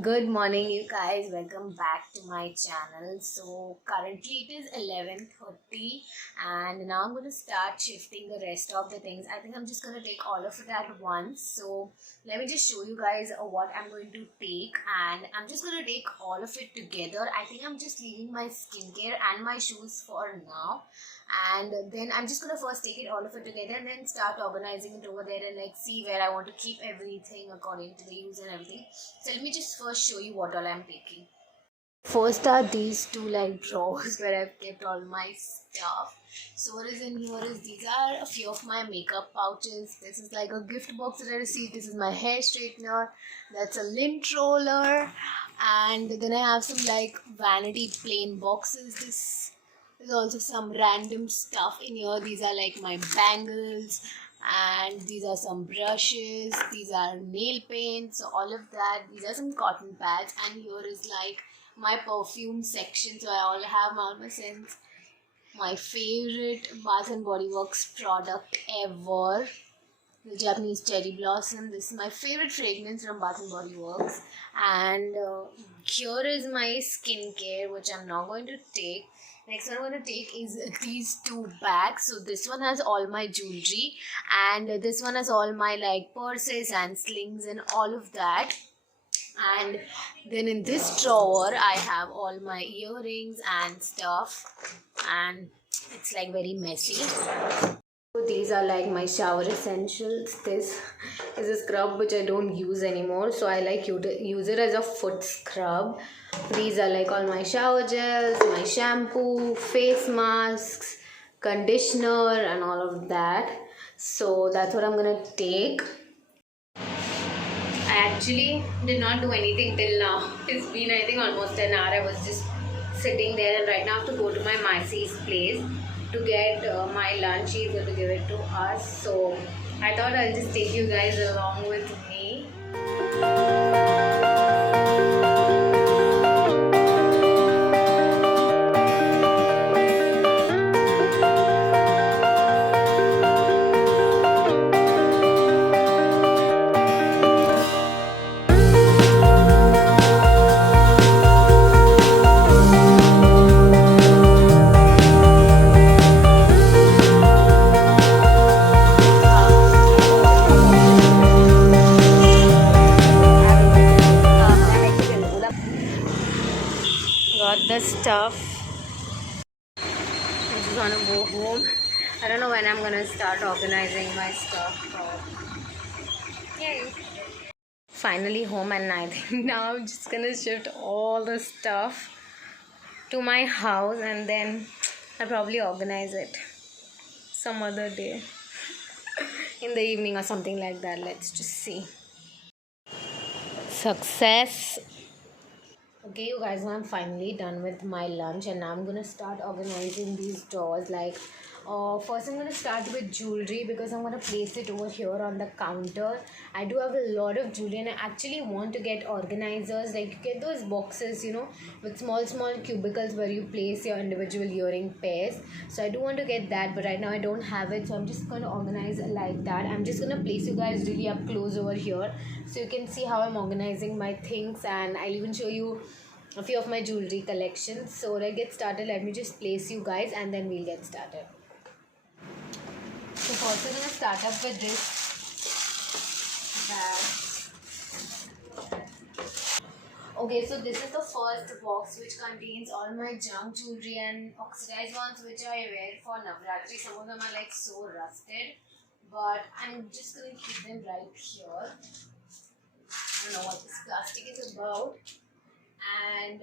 Good morning, you guys. Welcome back to my channel. So currently it is 11:30, and now I'm going to start shifting the rest of the things. I think I'm just going to take all of it at once. So let me just show you guys what I'm going to take, and I'm just going to take all of it together. I think I'm just leaving my skincare and my shoes for now, and then I'm just gonna first take it all of it together and then start organizing it over there and like see where I want to keep everything according to the use and everything. So let me just first show you what all I'm taking. First are these two like drawers where I've kept all my stuff. So what is in here is these are a few of my makeup pouches. This is like a gift box that I received. This is my hair straightener. That's a lint roller. And then I have some like vanity plain boxes. There's also some random stuff in here. These are like my bangles, and these are some brushes. These are nail paints, so all of that. These are some cotton pads, and here is like my perfume section. So I all have all my scents. My favorite Bath and Body Works product ever, the Japanese Cherry Blossom. This is my favorite fragrance from Bath and Body Works. And here is my skincare, which I'm not going to take. Next one I'm going to take is these two bags. So this one has all my jewelry, and this one has all my like purses and slings and all of that. And then in this drawer I have all my earrings and stuff, and it's like very messy. These are like my shower essentials. This is a scrub which I don't use anymore, so I like use it as a foot scrub. These are like all my shower gels, my shampoo, face masks, conditioner and all of that. So that's what I'm gonna take. I actually did not do anything till now. It's been I think almost an hour. I was just sitting there, and right now I have to go to my Maisi's place to get my lunch. She's going to give it to us. So I thought I'll just take you guys along with me. Got the stuff. I just want to go home. I don't know when I'm gonna start organizing my stuff. Yay! Finally home, and I think now I'm just gonna shift all the stuff to my house, and then I'll probably organize it some other day in the evening or something like that. Let's just see. Success. Okay, you guys, I'm finally done with my lunch, and now I'm gonna start organizing these drawers. Like, first I'm gonna start with jewelry because I'm gonna place it over here on the counter. I do have a lot of jewelry, and I actually want to get organizers. Like, you get those boxes, with small cubicles where you place your individual earring pairs. So I do want to get that, but right now I don't have it. So I'm just gonna organize like that. I'm just gonna place you guys really up close over here so you can see how I'm organizing my things, and I'll even show you a few of my jewelry collections. So let's get started. Let me just place you guys, and then we'll get started. So first we're gonna start up with this bag. Okay, so this is the first box which contains all my junk jewelry and oxidized ones which I wear for Navratri. Some of them are like so rusted, but I'm just gonna keep them right here. I don't know what this plastic is about. And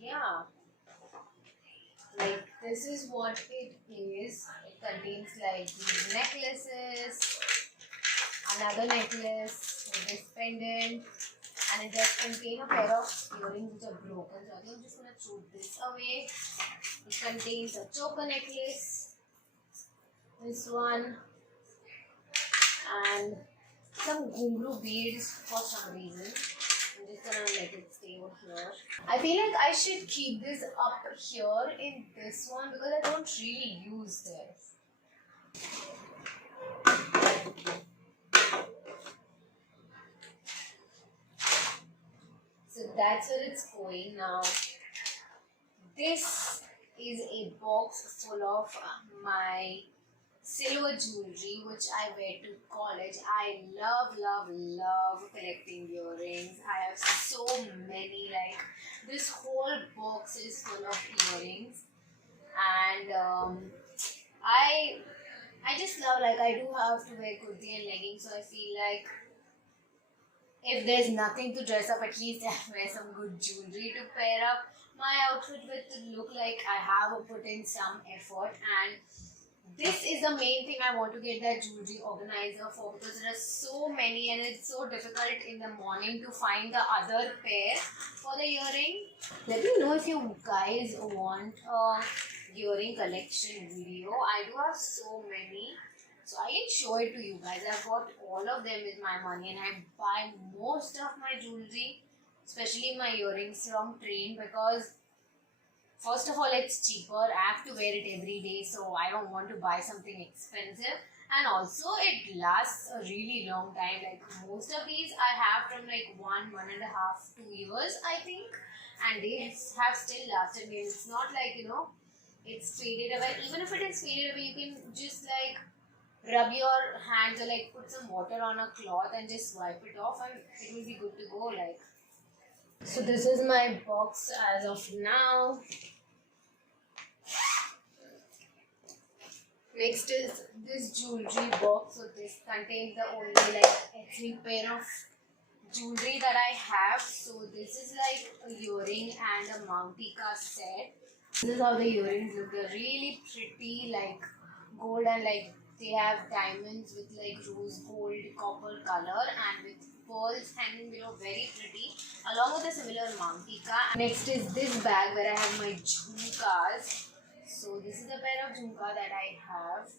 yeah, like this is what it is. It contains like these necklaces, another necklace with this pendant, and it does contain a pair of earrings which are broken. So I think I'm just gonna throw this away. It contains a choker necklace, this one, and some ghungroo beads for some reason. I'm just gonna let it stay over here. I feel like I should keep this up here in this one because I don't really use this. that's where it's going now. This is a box full of my silver jewelry which I wear to college. I love collecting earrings. I have so many, like this whole box is full of earrings. And I just love, like, I do have to wear kurti and leggings, so I feel like if there's nothing to dress up, at least I wear some good jewelry to pair up my outfit with, to look like I have put in some effort. And this is the main thing I want to get that jewelry organizer for, because there are so many and it's so difficult in the morning to find the other pair for the earring. Let me know if you guys want a earring collection video. I do have so many, so I can show it to you guys. I've bought all of them with my money, and I buy most of my jewelry, especially my earrings, from Train, because first of all, it's cheaper. I have to wear it every day, so I don't want to buy something expensive. And also, it lasts a really long time. Like, most of these I have from like 1.5, 2 years, I think. And they have still lasted me. It's not like, it's faded away. Even if it is faded away, you can just like rub your hands or like put some water on a cloth and just wipe it off, and it will be good to go. Like, so this is my box as of now. Next is this jewelry box. So this contains the only like ethnic pair of jewelry that I have. So this is like a earring and a Mountika set. This is how the earrings look. They're really pretty, like gold, and like they have diamonds with like rose gold copper color and with pearls hanging below, very pretty, along with a similar Mountika. Next is this bag where I have my jhumkas. So this is the pair of jhumka that I have.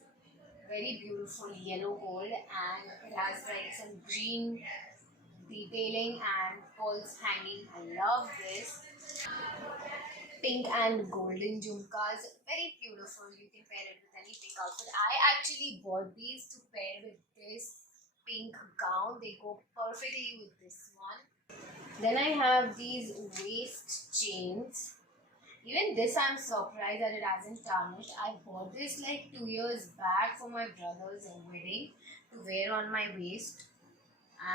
Very beautiful yellow gold, and it has like some green detailing and pearls hanging. I love this. Pink and golden jhumkas, very beautiful. You can pair it with any pink outfit. I actually bought these to pair with this pink gown. They go perfectly with this one. Then I have these waist chains. Even this, I'm surprised that it hasn't tarnished. I bought this like 2 years back for my brother's wedding to wear on my waist,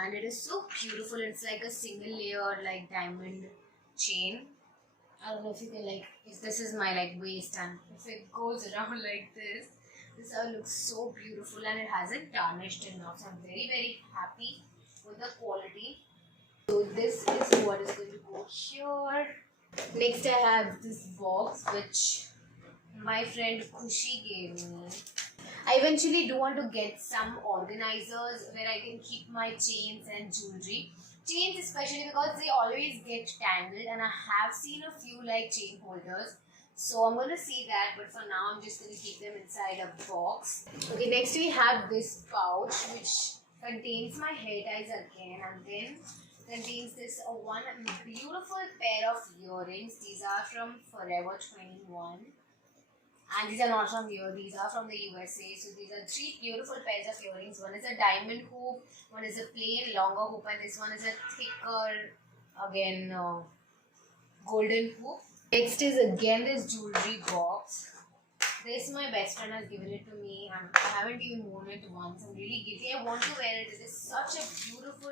and it is so beautiful. It's like a single layer like diamond chain. I don't know if you can, like, if this is my like waist, and if it goes around like this how it looks so beautiful, and it hasn't tarnished enough. So I'm very happy with the quality. So this is what is going to go here. Next I have this box which my friend Kushi gave me. I eventually do want to get some organizers where I can keep my chains and jewelry. Chains especially because they always get tangled, and I have seen a few like chain holders. So I'm going to see that, but for now I'm just going to keep them inside a box. Okay, next we have this pouch which contains my hair ties again, and then contains this one beautiful pair of earrings. These are from Forever 21. And these are not from here, these are from the USA. So these are 3 beautiful pairs of earrings. One is a diamond hoop, one is a plain longer hoop, and this one is a thicker, again, golden hoop. Next is again this jewelry box. This my best friend has given it to me, and I haven't even worn it once. I'm really giddy. I want to wear it. It is such a beautiful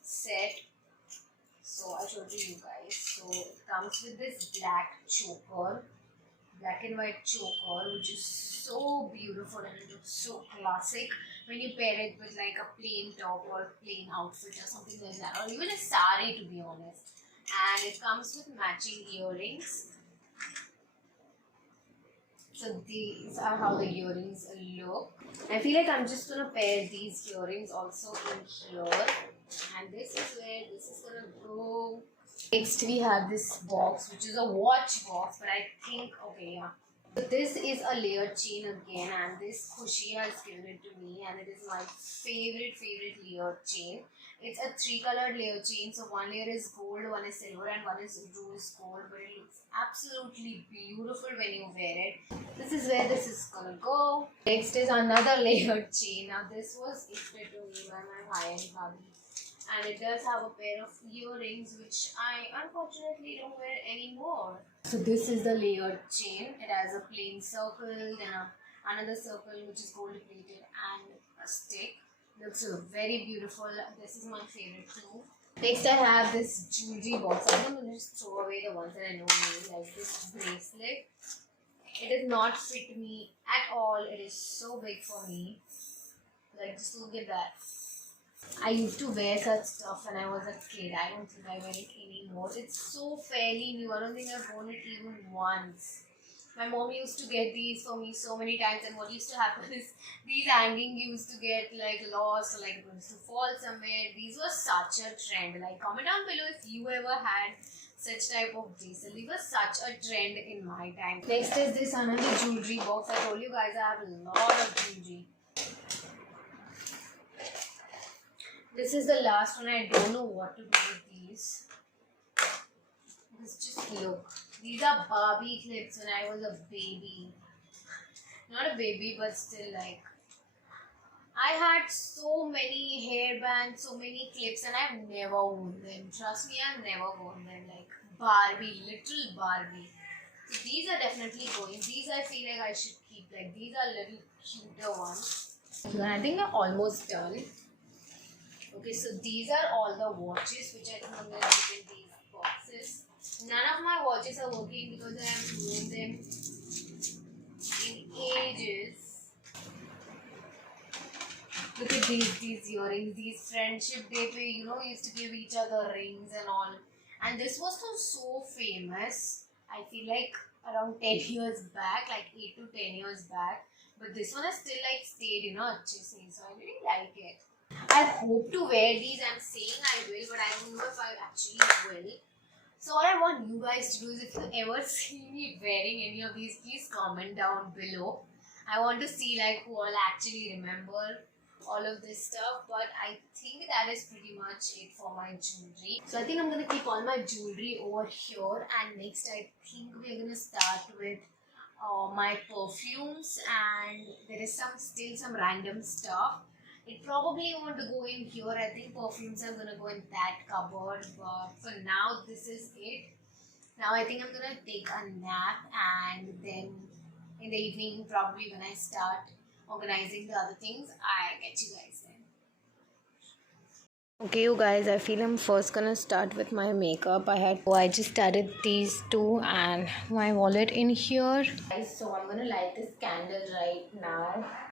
set. So I showed it to you guys. So it comes with this black choker. Black and white choker, which is so beautiful, and it looks so classic when you pair it with like a plain top or plain outfit or something like that, or even a sari, to be honest. And it comes with matching earrings. So these are how the earrings look. I feel like I'm just gonna pair these earrings also in here, and this is where this is gonna go. Next we have this box, which is a watch box, but I think, okay, yeah. So this is a layered chain again, and this Kushi has given it to me, and it is my favorite layered chain. It's a 3-colored layer chain, so one layer is gold, one is silver, and one is rose gold, but it looks absolutely beautiful when you wear it. This is where this is gonna go. Next is another layered chain. Now this was gifted to me by my high-end hubby. And it does have a pair of earrings which I unfortunately don't wear anymore. So this is the layered chain. It has a plain circle, then another circle which is gold plated, and a stick. Looks very beautiful. This is my favorite too. Next I have this jewelry box. I'm going to just throw away the ones that I know me, like this bracelet. It does not fit me at all. It is so big for me. Like, just look at that. I used to wear such stuff when I was a kid. I don't think I wear it anymore. It's so fairly new. I don't think I've worn it even once. My mom used to get these for me so many times, and what used to happen is these hanging used to get like lost, or like it used to fall somewhere. These were such a trend. Like, comment down below if you ever had such type of bracelet. These were such a trend in my time. Next is this another jewelry box. I told you guys I have a lot of jewelry. This is the last one. I don't know what to do with these. Just look. These are Barbie clips when I was a baby. Not a baby, but still, like, I had so many hairbands, so many clips, and I've never worn them. Trust me, I've never worn them. Like Barbie, little Barbie. So these are definitely going. These I feel like I should keep. Like, these are little cuter ones. And I think I'm almost done. Okay, so these are all the watches which I think I'm going to put in these boxes. None of my watches are working because I haven't worn them in ages. Look at these earrings, these friendship day where, you know, used to give each other rings and all. And this was so famous. I feel like around 10 years back, like 8 to 10 years back. But this one has still like stayed, you know, actually. So I really like it. I hope to wear these. I'm saying I will, but I don't know if I actually will. So what I want you guys to do is, if you ever see me wearing any of these, please comment down below. I want to see like who all actually remember all of this stuff. But I think that is pretty much it for my jewelry. So I think I'm going to keep all my jewelry over here. And next I think we're going to start with my perfumes. And there is still some random stuff. It probably won't go in here. I think perfumes are gonna go in that cupboard, but for now this is it. Now I think I'm gonna take a nap, and then in the evening, probably when I start organizing the other things, I get you guys then. Okay, you guys, I feel I'm first gonna start with my makeup. I just started these two and my wallet in here. Guys, so I'm gonna light this candle right now.